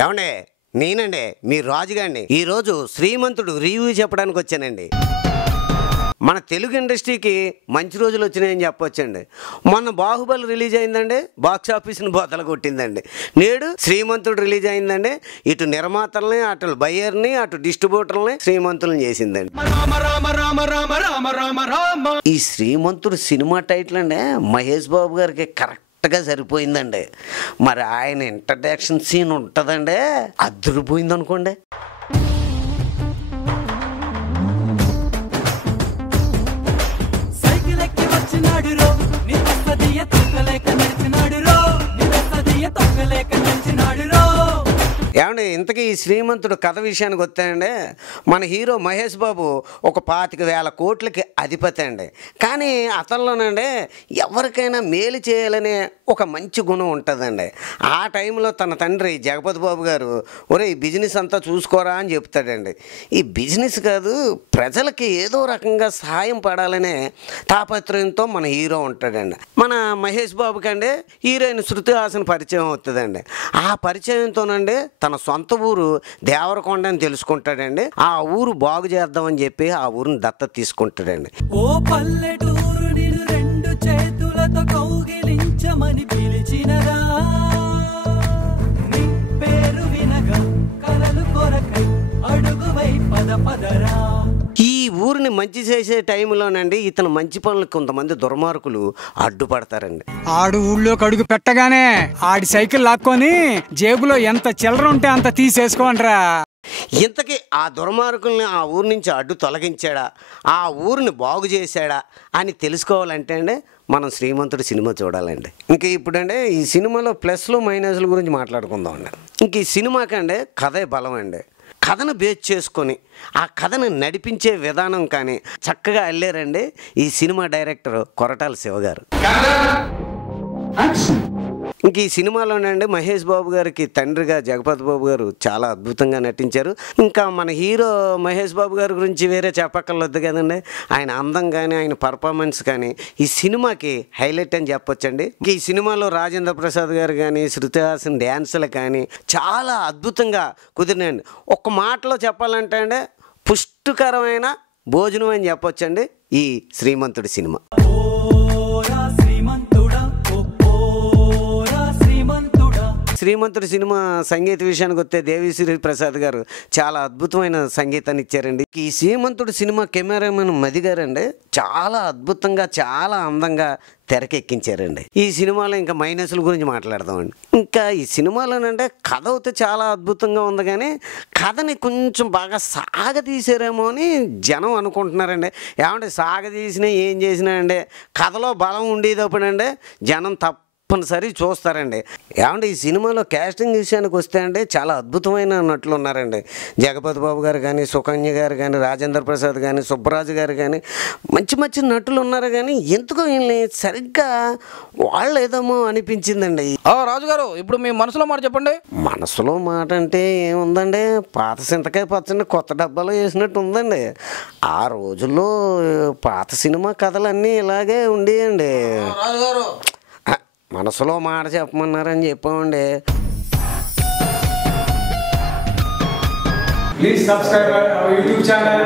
ఏమండే నేనండి మీ రాజుగారిని ఈరోజు శ్రీమంతుడు రివ్యూ చెప్పడానికి వచ్చానండి. మన తెలుగు ఇండస్ట్రీకి మంచి రోజులు వచ్చినాయని చెప్పొచ్చండి. మొన్న బాహుబలి రిలీజ్ అయిందండి, బాక్స్ ఆఫీస్ని బోతలు కొట్టిందండి. నేడు శ్రీమంతుడు రిలీజ్ అయిందండి, ఇటు నిర్మాతల్ని అటు బయ్యర్ని అటు డిస్ట్రిబ్యూటర్ని శ్రీమంతులను చేసిందండి. ఈ శ్రీమంతుడు సినిమా టైటిల్ అండి మహేష్ బాబు గారికి కరెక్ట్గా సరిపోయిందండి. మరి ఆయన ఇంట్రడక్షన్ సీన్ ఉంటుందండి, అదిరిపోయింది అనుకోండి. ఏమండి ఇంతకీ ఈ శ్రీమంతుడు కథ విషయానికి వస్తాయండి. మన హీరో మహేష్ బాబు ఒక 25,000 కోట్లకి అధిపతి అండి. కానీ అతనిలోనండి ఎవరికైనా మేలు చేయాలనే ఒక మంచి గుణం ఉంటుందండి. ఆ టైంలో తన తండ్రి జగపతి బాబు గారు ఒరే ఈ బిజినెస్ అంతా చూసుకోరా అని చెప్తాడండి. ఈ బిజినెస్ కాదు ప్రజలకి ఏదో రకంగా సహాయం పడాలనే తాపత్రయంతో మన హీరో ఉంటాడండి. మన మహేష్ బాబుకి అండి హీరోయిన్ శృతి హాసన్ పరిచయం అవుతుందండి. ఆ పరిచయంతోనండి తన సొంత ఊరు దేవరకొండ అని తెలుసుకుంటాడండి. ఆ ఊరు బాగు చేద్దామని చెప్పి ఆ ఊరిని దత్తత తీసుకుంటాడండి. ఓ పల్లెటూరు నిన్ను రెండు చేతులతో కౌగిలించమని పిలిచినదా, నీ పేరు వినగా కలలు కొరకై అడుగువై పద పదరా. ఈ ఊరిని మంచి చేసే టైంలోనండి ఇతను మంచి పనులకు కొంతమంది దుర్మార్గులు అడ్డుపడతారండి. ఆడు ఊళ్ళోకి అడుగు పెట్టగానే ఆడి సైకిల్ లాక్కొని జేబులో ఎంత చిల్లర ఉంటే అంత తీసేసుకోండిరా. ఇంతకీ ఆ దుర్మార్గుల్ని ఆ ఊరి నుంచి అడ్డు తొలగించాడా, ఆ ఊరిని బాగు చేశాడా అని తెలుసుకోవాలంటే అండి మనం శ్రీమంతుడు సినిమా చూడాలండి. ఇంక ఇప్పుడంటే ఈ సినిమాలో ప్లస్లు మైనస్ల గురించి మాట్లాడుకుందాం అండి. ఇంక ఈ సినిమాకండి కథే బలం అండి. కథను బేస్ చేసుకొని ఆ కథను నడిపించే విధానం కానీ చక్కగా అల్లారండి ఈ సినిమా డైరెక్టర్ కొరటాల శివ గారు. ఇంక ఈ సినిమాలోనండి మహేష్ బాబు గారికి తండ్రిగా జగపతి బాబు గారు చాలా అద్భుతంగా నటించారు. ఇంకా మన హీరో మహేష్ బాబు గారి గురించి వేరే చెప్పక్కర్లేదు కదండి. ఆయన అందం కానీ ఆయన పర్ఫార్మెన్స్ కానీ ఈ సినిమాకి హైలైట్ అని చెప్పొచ్చండి. ఈ సినిమాలో రాజేంద్ర ప్రసాద్ గారు కానీ శృతి హాసన్ డ్యాన్సులు కానీ చాలా అద్భుతంగా కుదిరినాయండి. ఒక్క మాటలో చెప్పాలంటే అండి పుష్టికరమైన భోజనం అని చెప్పొచ్చండి ఈ శ్రీమంతుడి సినిమా. శ్రీమంతుడి సినిమా సంగీత విషయానికి వస్తే దేవిశ్రీ ప్రసాద్ గారు చాలా అద్భుతమైన సంగీతాన్ని ఇచ్చారండి. ఈ శ్రీమంతుడి సినిమా కెమెరామెన్ మది గారండి చాలా అద్భుతంగా చాలా అందంగా తెరకెక్కించారండి. ఈ సినిమాలో ఇంకా మైనస్ల గురించి మాట్లాడదామండి. ఇంకా ఈ సినిమాలోనంటే కథ అయితే చాలా అద్భుతంగా ఉంది కానీ కథని కొంచెం బాగా సాగదీశారేమో అని జనం అనుకుంటున్నారండి. ఏమంటే సాగదీసినా ఏం చేసినా అండి కథలో బలం ఉండేటప్పుడండి జనం తప్పనిసరి చూస్తారండి. ఏమంటే ఈ సినిమాలో క్యాస్టింగ్ విషయానికి వస్తే అండి చాలా అద్భుతమైన నటులు ఉన్నారండి. జగపతి బాబు గారు కానీ సుకన్య గారు కానీ రాజేంద్ర ప్రసాద్ కానీ సుబ్బరాజు గారు కానీ మంచి మంచి నటులు ఉన్నారు. కానీ ఎందుకో వీళ్ళని సరిగ్గా వాళ్ళు ఏదేమో అనిపించిందండి. రాజుగారు ఇప్పుడు మీ మనసులో మాట చెప్పండి. మనసులో మాట అంటే ఏముందండి, పాత చింతకాయ పచ్చడి కొత్త డబ్బాలో వేసినట్టు ఉందండి. ఆ రోజుల్లో పాత సినిమా కథలన్నీ ఇలాగే ఉండేయండి. రాజుగారు మనసులో మాట చెప్పమన్నారని చెప్పామండి. Please subscribe our YouTube channel.